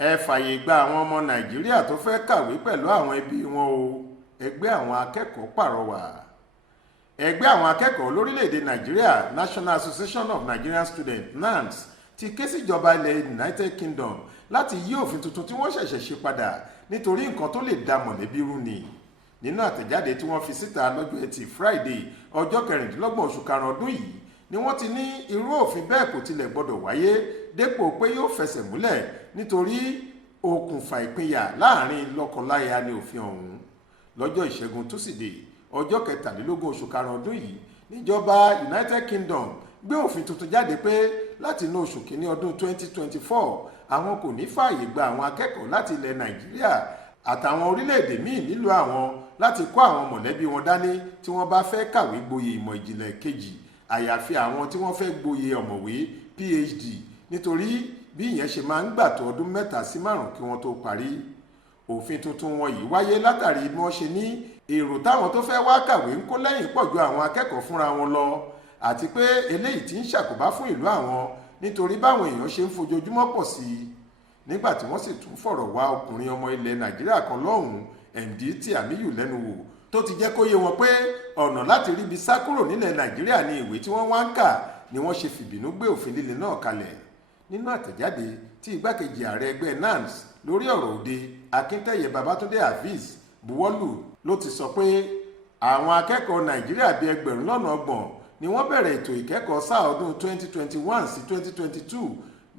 ẹ fààyè gba àwọn ọmọ Nàìjíríà tó fẹ́ kàwé pẹ̀lú àwọn ẹbí wọn o. Ẹgbẹ́ àwọn akẹ́kọ̀ọ́ pàrọwà. Ẹgbẹ́ àwọn akẹ́kọ̀ọ́ lórílẹ̀‐èdè Nàìjíríà National Association of Nigerian Students (NANS) ti ké síjọba ilẹ̀ United Kingdom láti yí òfin tuntun tí wọ́n ṣẹ̀ṣẹ̀ ṣe padà nítorí nǹkan tó lè da mọ̀lẹ́bí rú ni. Nínú àtẹ̀jáde tí wọ́n fi síta lọ́jọ́ Ẹtì Friday ọjọ́ 26 oṣù karùn-ún ọdún yìí ni wọ́n ti ní irú òfin bẹ́ẹ̀ kò tilẹ̀ gbọdọ̀ wáyé dépò pé yóò fẹsẹ̀ múlẹ̀ nítorí okùnfà ìpínyà láàrin lọ́kọláya ní òfin ọ̀hún. Lọ́jọ́ Ìṣẹ́gun Túsídẹ̀ẹ́ ọjọ́ 23 oṣù karùn-ún ọdún yìí níjọba United Kingdom gbé òfin tuntun jáde pé láti inú oṣù kìíní ọdún 2024 àwọn kò ní fààyè gba àwọn akẹ́kọ̀ọ́ láti ilẹ̀ Nàìjíríà àtàwọn orílẹ̀-èdè míì nílùú àwọn láti kó àwọn mọ̀lẹ́bí wọn dání tí wọ́n bá fẹ́ kàwé gboyè ìmọ̀ ìjìnlẹ̀ kejì àyàfi àwọn tí wọ́n fẹ́ gboyè ọ̀mọ̀wé PhD nítorí bí ìyẹn ṣe máa ń gbà tó ọdún 3 sí 5 kí wọ́n tó parí. Òfin tuntun wọn yìí wáyé látàrí bí wọ́n ṣe ní èrò táwọn tó fẹ́ wá kàwé ń kó lẹ́yìn pọ̀ ju àwọn akẹ́kọ̀ọ́ fúnra wọn lọ àti pé eléyìí tí ń ṣàkóbá fún ìlú àwọn nítorí báwọn èèyàn ṣe ń fojoojúmọ́ pọ̀ sí i. Nígbà tí wọ́n sì tún fọ̀rọ̀ wá ọkùnrin ọmọ ilẹ̀ Nàìjíríà kan lọ́hùn-ún MD tí Àmíyù lẹ́nu wò tó ti jẹ́ kó yé wọn pé ọ̀nà láti ríbi sá kúrò nílẹ̀ Nàìjíríà ní ìwé tí wọ́n wá ń kà ni wọ́n ṣe fìbínú gbé òfin líle náà kalẹ̀. Nínú àtẹ̀jáde tí igbákejì ààrẹ ẹgbẹ́ NANS lórí ọ̀rọ̀ òde Akíntẹ́yẹ Babátúndé Hafiz buwọ́lù ló ti sọ pé àwọn akẹ́kọ̀ọ́ Nàìjíríà bíi 30,000 ni wọ́n bẹ̀rẹ̀ ètò ìkẹ́kọ̀ọ́ sáà ọdún 2021 sí 2022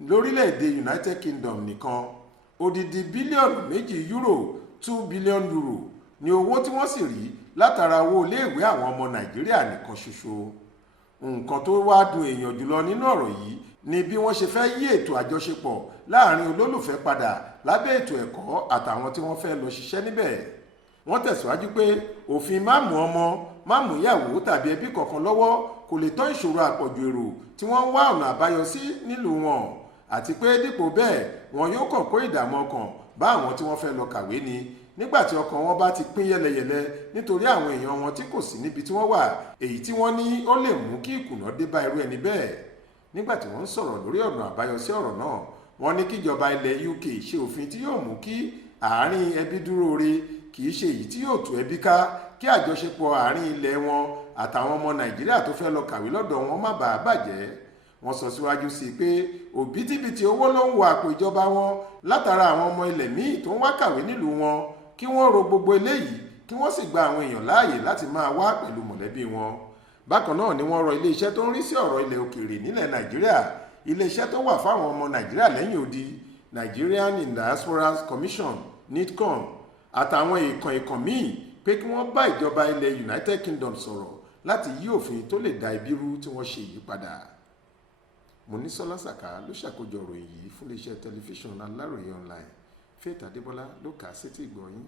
lórílẹ̀‐èdè United Kingdom nìkan. Odidi bílíọ̀nù €2 2 billion ni owó tí wọ́n sì rí látara owó iléèwé àwọn ọmọ Nàìjíríà nìkan ṣoṣo. Nǹkan tó wá dùn èèyàn jùlọ nínú ọ̀rọ̀ yìí ni bí wọ́n ṣe fẹ́ yí ètò àjọṣepọ̀ láàrin olólùfẹ́ padà lábẹ́ ètò ẹ̀kọ́ àtàwọn tí wọ́n fẹ́ lọ ṣiṣẹ́ níbẹ̀. Wọ́n tẹ̀síwájú pé òfin má mú ọmọ má mú ìyàwó tàbí ẹbí kankan lọ́wọ́ kò lè tán ìṣòro àpọ̀jù èrò tí wọ́n ń wá ọ̀nà àbáyọ sí nílùú wọn àti pé dípò bẹ́ẹ̀ wọn yóò kàn kó ìdààmú ọkàn bá àwọn tí wọ́n fẹ́ lọ kàwé ni nígbà tí ọkàn wọn bá ti pín yẹlẹyẹlẹ nítorí àwọn èèyàn wọn tí kò sí níbi tí wọ́n wà èyí tí wọ́n ní ó lè mú kí ìkùnà dé bá irú ẹni bẹ́ẹ̀. Nígbà tí wọ́n ń sọ̀rọ̀ lórí ọ̀nà àbáyọ sí ọ̀rọ̀ náà wọ́n ní kíjọba ilẹ̀ UK ṣe òfin tí yóò mú kí àárín ẹbí dúró re kì í ṣe èyí tí yóò tú ẹbí ká kí àjọṣepọ̀ àárín ilẹ̀ wọn àtàwọn ọmọ Nàìjíríà tó fẹ́ lọ kàwé lọ́dọ̀ wọn má bàa bàjẹ́. Wọ́n sọ síwájú sí i pé òbítíbitì owó ló ń wọ àpò ìjọba wọn látara àwọn ọmọ ilẹ̀ míì tó ń wá kàwé nílùú wọn kí wọ́n ro gbogbo eléyìí kí wọ́n sì gba àwọn èèyàn láàyè láti máa wá pẹ̀lú mọ̀lẹ́bí wọn. Bákan náà ni wọ́n rọ iléeṣẹ́ tó ń rí sí ọ̀rọ̀ ilẹ̀ òkèèrè nílẹ̀ Nàìjíríà iléeṣẹ́ tó wà fáwọn ọmọ Nàìjíríà lẹ́yìn odi Nigerian Diaspora Commission NIDCOM àtàwọn ìkàn míì pé kí wọ́n bá ìjọba ilẹ̀ United Kingdom sọ̀rọ̀ láti yí òfin tó lè da ibi rú tí wọ́n ṣe ìyípadà. Monísọ́lá Sàká ló ṣàkójọ ìròyìn yìí fún iléeṣẹ́ tẹlifíṣàn Aláròye online. Faith Adébọ́lá ló kà á sétí ìgbọ́ yín.